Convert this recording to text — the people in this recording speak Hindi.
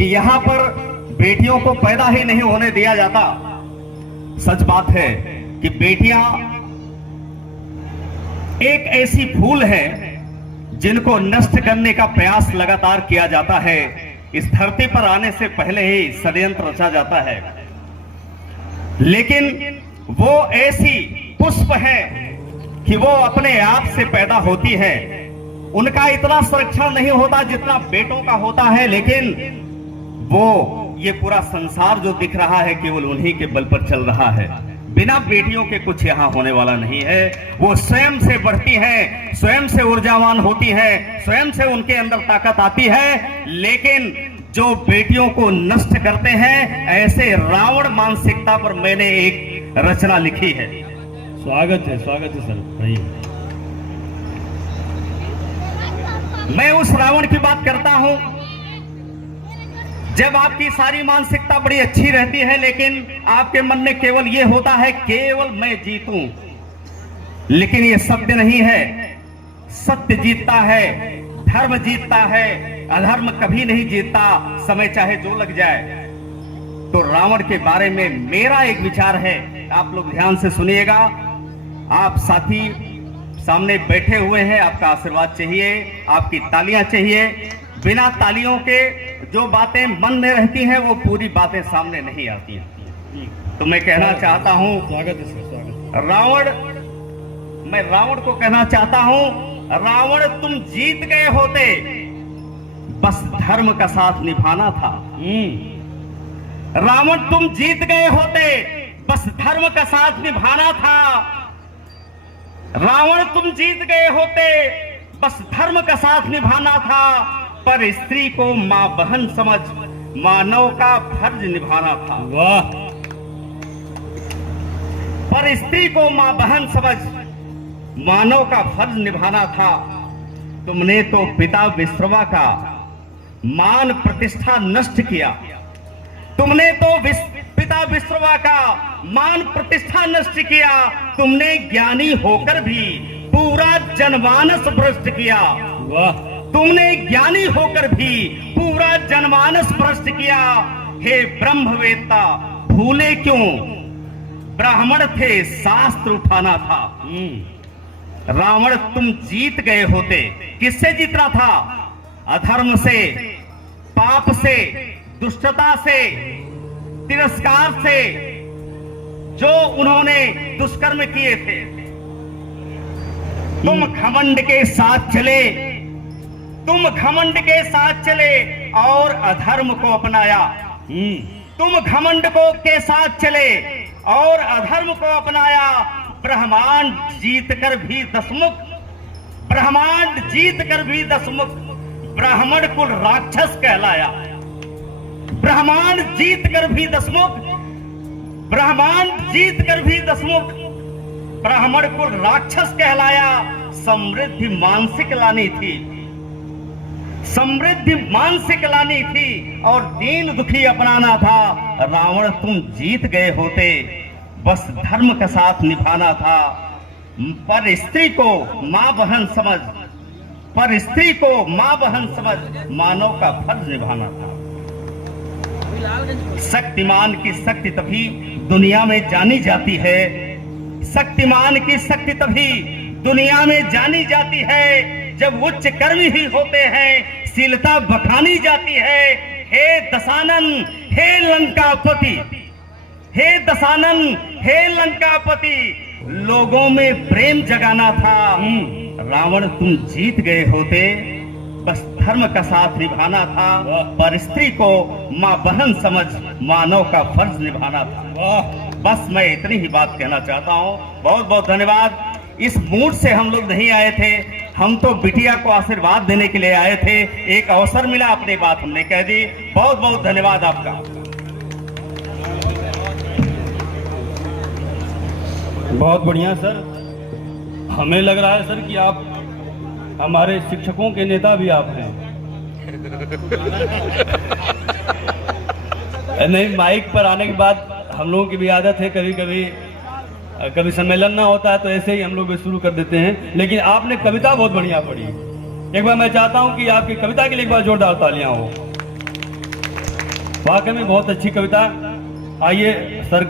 कि यहां पर बेटियों को पैदा ही नहीं होने दिया जाता। सच बात है कि बेटियां एक ऐसी फूल है जिनको नष्ट करने का प्रयास लगातार किया जाता है। इस धरती पर आने से पहले ही षड्यंत्र रचा जाता है, लेकिन वो ऐसी पुष्प है कि वो अपने आप से पैदा होती है। उनका इतना संरक्षण नहीं होता जितना बेटों का होता है, लेकिन वो ये पूरा संसार जो दिख रहा है केवल उन्हीं के बल पर चल रहा है। बिना बेटियों के कुछ यहां होने वाला नहीं है। वो स्वयं से बढ़ती है, स्वयं से ऊर्जावान होती है, स्वयं से उनके अंदर ताकत आती है। लेकिन जो बेटियों को नष्ट करते हैं, ऐसे रावण मानसिकता पर मैंने एक रचना लिखी है। स्वागत है सर भाई। मैं उस रावण की बात करता हूं जब आपकी सारी मानसिकता बड़ी अच्छी रहती है, लेकिन आपके मन में केवल यह होता है केवल मैं जीतूं। लेकिन यह सत्य नहीं है। सत्य जीतता है, धर्म जीतता है, अधर्म कभी नहीं जीतता, समय चाहे जो लग जाए। तो रावण के बारे में मेरा एक विचार है, आप लोग ध्यान से सुनिएगा। आप साथी सामने बैठे हुए हैं, आपका आशीर्वाद चाहिए, आपकी तालियां चाहिए। बिना तालियों के जो बातें मन में रहती हैं वो पूरी बातें सामने नहीं आती हैं। तो मैं कहना चाहता हूं, स्वागत है सर, स्वागत। मैं रावण को कहना चाहता हूं, रावण तुम जीत गए होते, बस धर्म का साथ निभाना था। रावण तुम जीत गए होते, बस धर्म का साथ निभाना था। रावण तुम जीत गए होते, बस धर्म का साथ निभाना था। पर स्त्री को मां बहन समझ मानव का फर्ज निभाना था। वाह। पर स्त्री को मां बहन समझ मानव का फर्ज निभाना था। तुमने तो पिता विश्रवा का मान प्रतिष्ठा नष्ट किया। तुमने तो पिता विश्रवा का मान प्रतिष्ठा नष्ट किया। तुमने ज्ञानी होकर भी पूरा जनमानस भ्रष्ट किया। वाह। तुमने ज्ञानी होकर भी पूरा जनमानस भ्रष्ट किया। हे ब्रह्मवेत्ता, भूले क्यों? ब्राह्मण थे, शास्त्र उठाना था। रावण तुम जीत गए होते। किससे जीतना था? अधर्म से, पाप से, दुष्टता से, तिरस्कार से, जो उन्होंने दुष्कर्म किए थे। तुम घमंड के साथ चले, तुम घमंड के साथ चले और अधर्म को अपनाया। तुम घमंड को के साथ चले और अधर्म को अपनाया। ब्रह्मांड जीतकर भी दशमुख, ब्रह्मांड जीतकर भी दशमुख, ब्राह्मण कुल राक्षस कहलाया। ब्रह्मांड जीतकर भी दशमुख, ब्रह्मांड जीतकर भी दशमुख, ब्राह्मण कुल राक्षस कहलाया। समृद्धि मानसिक लानी थी, समृद्धि मानसिक लानी थी और दीन दुखी अपनाना था। रावण तुम जीत गए होते, बस धर्म का साथ निभाना था। पर स्त्री को मां बहन समझ, पर स्त्री को मां बहन समझ मानव का फर्ज निभाना था। शक्तिमान की शक्ति तभी दुनिया में जानी जाती है। शक्तिमान की शक्ति तभी दुनिया में जानी जाती है जब उच्च कर्मी ही होते हैं, शीलता बखानी जाती है। हे दशानन, हे लंकापति, हे दशानन, हे लंकापति, लोगों में प्रेम जगाना था। रावण तुम जीत गए होते, बस धर्म का साथ निभाना था। पर स्त्री को मां बहन समझ मानव का फर्ज निभाना था। बस मैं इतनी ही बात कहना चाहता हूँ। बहुत बहुत धन्यवाद। इस मूड से हम लोग नहीं आए थे, हम तो बिटिया को आशीर्वाद देने के लिए आए थे। एक अवसर मिला, अपनी बात हमने कह दी। बहुत बहुत धन्यवाद आपका। बहुत बढ़िया सर। हमें लग रहा है सर कि आप हमारे शिक्षकों के नेता भी आप हैं। नहीं, माइक पर आने के बाद हम लोगों की भी आदत है, कभी सम्मेलन ना होता है तो ऐसे ही हम लोग शुरू कर देते हैं। लेकिन आपने कविता बहुत बढ़िया पढ़ी। एक बार मैं चाहता हूं कि आपकी कविता के लिए एक बार जोरदार तालियां हो। वाकई में बहुत अच्छी कविता। आइए सर